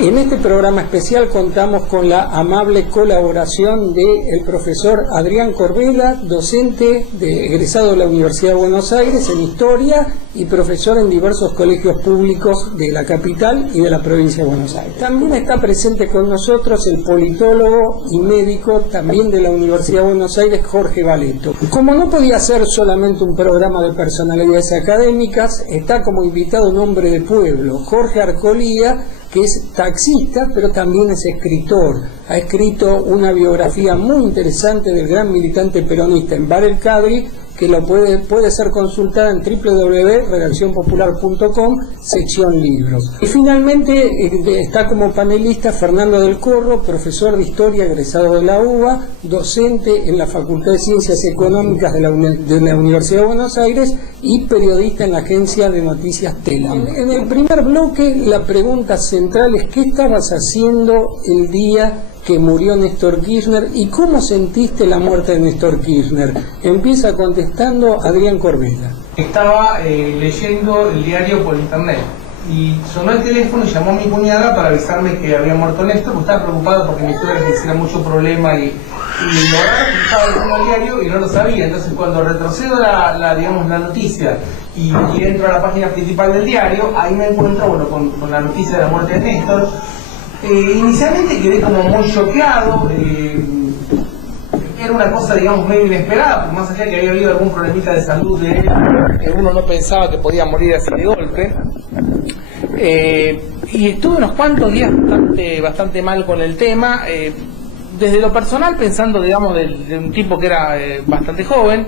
En este programa especial contamos con la amable colaboración del profesor Adrián Corbella, docente egresado de la Universidad de Buenos Aires en Historia y profesor en diversos colegios públicos de la capital y de la provincia de Buenos Aires. También está presente con nosotros el politólogo y médico también de la Universidad de Buenos Aires, Jorge Valeto. Como no podía ser solamente un programa de personalidades académicas, está como invitado un hombre de pueblo, Jorge Arcolía, que es taxista, pero también es escritor. Ha escrito una biografía muy interesante del gran militante peronista en Bar El Cadri, que lo puede ser consultada en www.redaccionpopular.com, sección libros. Y finalmente está como panelista Fernando del Corro, profesor de Historia egresado de la UBA, docente en la Facultad de Ciencias Económicas de la Universidad de Buenos Aires y periodista en la agencia de noticias Telam. En el primer bloque la pregunta central es: ¿qué estabas haciendo el día que murió Néstor Kirchner y cómo sentiste la muerte de Néstor Kirchner? Empieza contestando Adrián Corbella. Estaba leyendo el diario por internet y sonó el teléfono y llamó a mi cuñada para avisarme que había muerto Néstor, porque estaba preocupado porque mi suegra le hiciera mucho problema y lo estaba leyendo el diario y no lo sabía. Entonces cuando retrocedo la noticia y entro a la página principal del diario, ahí me encuentro con la noticia de la muerte de Néstor. Inicialmente quedé como muy choqueado, era una cosa, digamos, medio inesperada, porque más allá de que había habido algún problemita de salud de él, uno no pensaba que podía morir así de golpe. Y estuve unos cuantos días bastante mal con el tema, desde lo personal pensando, digamos, de un tipo que era bastante joven.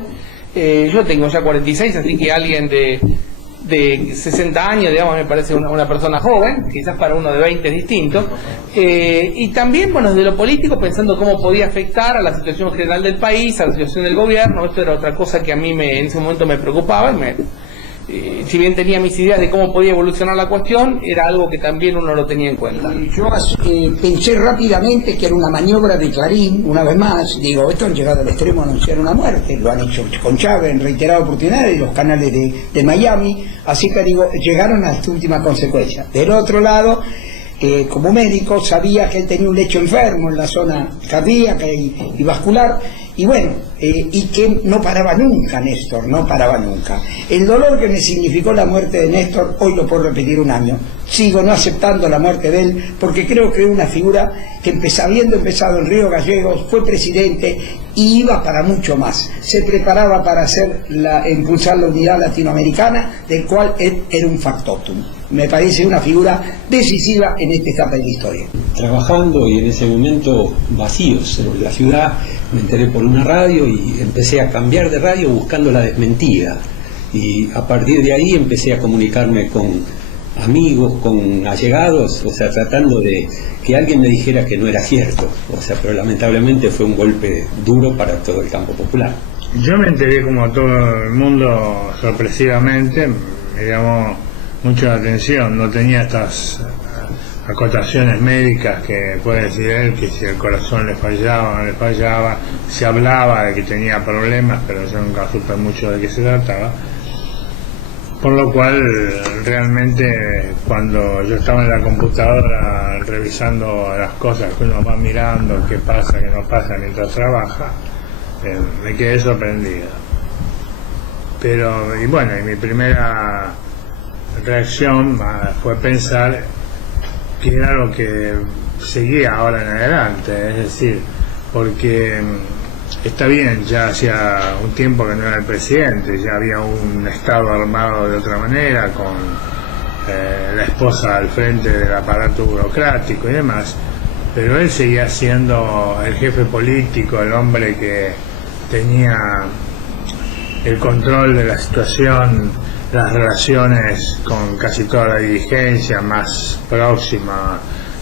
Yo tengo ya 46, así que alguien de 60 años, digamos, me parece una persona joven, quizás para uno de 20 es distinto, y también, bueno, desde lo político, pensando cómo podía afectar a la situación general del país, a la situación del gobierno. Esto era otra cosa que a mí en ese momento me preocupaba, si bien tenía mis ideas de cómo podía evolucionar la cuestión, era algo que también uno lo tenía en cuenta. Yo pensé rápidamente que era una maniobra de Clarín, una vez más. Digo, esto han llegado al extremo de anunciar una muerte, lo han hecho con Chávez en reiteradas oportunidades, los canales de Miami, así que digo, llegaron a esta última consecuencia. Del otro lado, como médico sabía que él tenía un lecho enfermo en la zona cardíaca y vascular, y bueno, y que no paraba nunca Néstor, no paraba nunca. El dolor que me significó la muerte de Néstor, hoy lo puedo repetir un año, sigo no aceptando la muerte de él, porque creo que es una figura que habiendo empezado en Río Gallegos, fue presidente y iba para mucho más. Se preparaba para impulsar la unidad latinoamericana, del cual él era un factotum. Me parece una figura decisiva en esta etapa de la historia. Trabajando y en ese momento vacíos en la ciudad, me enteré por una radio y empecé a cambiar de radio buscando la desmentida. Y a partir de ahí empecé a comunicarme con amigos, con allegados, o sea, tratando de que alguien me dijera que no era cierto. O sea, pero lamentablemente fue un golpe duro para todo el campo popular. Yo me enteré como todo el mundo sorpresivamente, me llamó mucho la atención, no tenía estas acotaciones médicas que puede decir él, que si el corazón le fallaba o no le fallaba, se hablaba de que tenía problemas, pero yo nunca supe mucho de qué se trataba, por lo cual realmente cuando yo estaba en la computadora revisando las cosas que uno va mirando, qué pasa, qué no pasa mientras trabaja, me quedé sorprendido. Pero, y bueno, y mi primera reacción fue pensar que era lo que seguía ahora en adelante, es decir, porque está bien, ya hacía un tiempo que no era el presidente, ya había un Estado armado de otra manera, con la esposa al frente del aparato burocrático y demás, pero él seguía siendo el jefe político, el hombre que tenía el control de la situación, las relaciones con casi toda la dirigencia, más próxima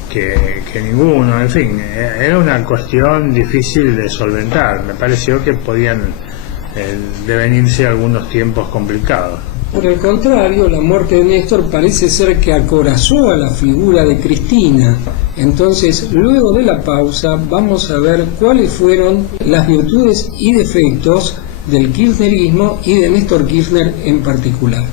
que ninguno, en fin, era una cuestión difícil de solventar. Me pareció que podían devenirse algunos tiempos complicados. Por el contrario, la muerte de Néstor parece ser que acorazó a la figura de Cristina. Entonces, luego de la pausa, vamos a ver cuáles fueron las virtudes y defectos del kirchnerismo y de Néstor Kirchner en particular.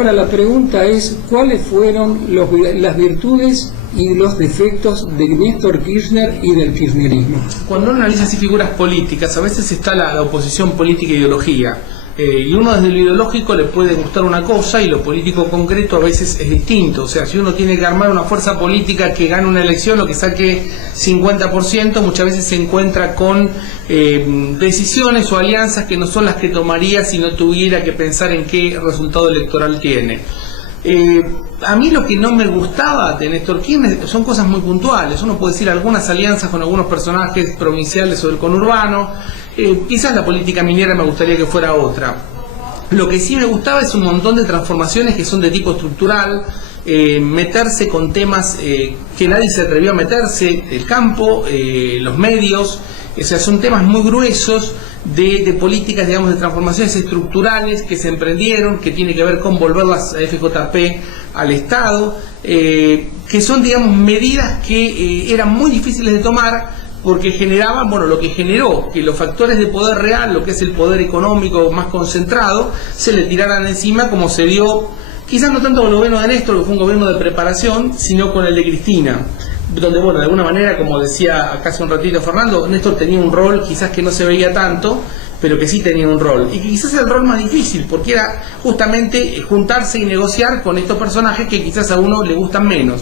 Ahora la pregunta es, ¿cuáles fueron las virtudes y los defectos de Néstor Kirchner y del kirchnerismo? Cuando uno analiza así figuras políticas, a veces está la oposición política e ideología. Y uno desde lo ideológico le puede gustar una cosa y lo político concreto a veces es distinto. O sea, si uno tiene que armar una fuerza política que gane una elección o que saque 50%, muchas veces se encuentra con decisiones o alianzas que no son las que tomaría si no tuviera que pensar en qué resultado electoral tiene. A mí lo que no me gustaba de Néstor Kirchner son cosas muy puntuales. Uno puede decir algunas alianzas con algunos personajes provinciales o del conurbano. Quizás la política minera me gustaría que fuera otra. Lo que sí me gustaba es un montón de transformaciones que son de tipo estructural, meterse con temas que nadie se atrevió a meterse, el campo, los medios, o sea, son temas muy gruesos de políticas, digamos, de transformaciones estructurales que se emprendieron, que tiene que ver con volver las FJP al Estado, que son, digamos, medidas que eran muy difíciles de tomar, porque generaban, bueno, lo que generó que los factores de poder real, lo que es el poder económico más concentrado, se le tiraran encima, como se dio, quizás no tanto con el gobierno de Néstor, que fue un gobierno de preparación, sino con el de Cristina, donde, bueno, de alguna manera, como decía acá hace un ratito Fernando, Néstor tenía un rol quizás que no se veía tanto, pero que sí tenía un rol, y que quizás era el rol más difícil, porque era justamente juntarse y negociar con estos personajes que quizás a uno le gustan menos.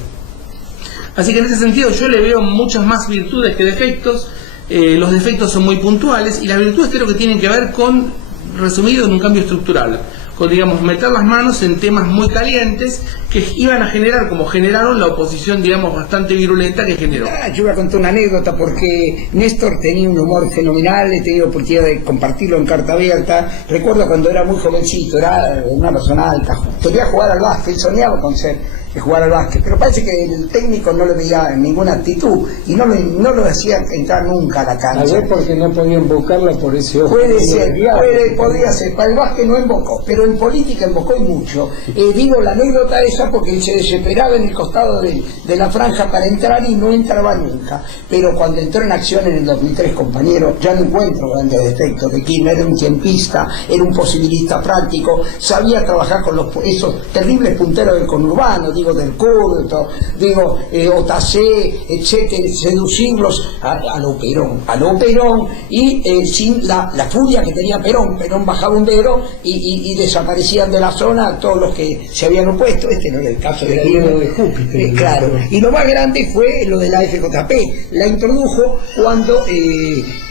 Así que en ese sentido yo le veo muchas más virtudes que defectos. Los defectos son muy puntuales y las virtudes creo que tienen que ver con, resumido, en un cambio estructural, con, digamos, meter las manos en temas muy calientes que iban a generar, como generaron, la oposición, digamos, bastante virulenta que generó. Yo voy a contar una anécdota porque Néstor tenía un humor fenomenal, he tenido oportunidad de compartirlo en carta abierta. Recuerdo cuando era muy jovencito, era una persona alta, quería jugar al básquet, soñaba con jugar al básquet, pero parece que el técnico no le veía ninguna actitud y no lo hacía entrar nunca a la cancha. A ver, porque no podían buscarla por ese ojo. Puede ser, podría ser. Para el básquet no invocó, pero en política invocó y mucho. Digo la anécdota esa porque él se desesperaba en el costado de la franja para entrar y no entraba nunca. Pero cuando entró en acción en el 2003, compañero, ya no encuentro grandes defectos de Kirchner. Era un tiempista, era un posibilista práctico, sabía trabajar con esos terribles punteros del conurbano, digo, del culto, digo, Otacé, etcétera, seducirlos a lo Perón, y sin la furia que tenía Perón bajaba un vero y desaparecían de la zona todos los que se habían opuesto. Este no era el caso de Júpiter. Claro, y lo más grande fue lo de la FJP, la introdujo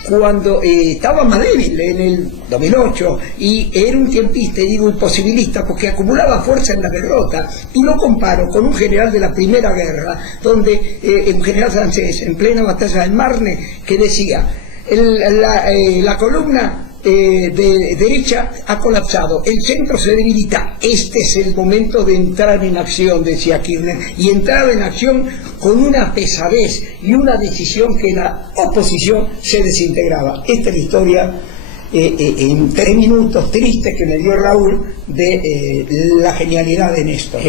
cuando estaba más débil en el 2008 y era un tiempista, digo, imposibilista, porque acumulaba fuerza en la derrota, y lo comparo con un general de la Primera Guerra, donde un general francés en plena batalla del Marne, que decía, la columna de derecha ha colapsado, el centro se debilita, este es el momento de entrar en acción, decía Kirchner, y entraba en acción con una pesadez y una decisión que la oposición se desintegraba. Esta es la historia en 3 minutos tristes que me dio Raúl de la genialidad de Néstor.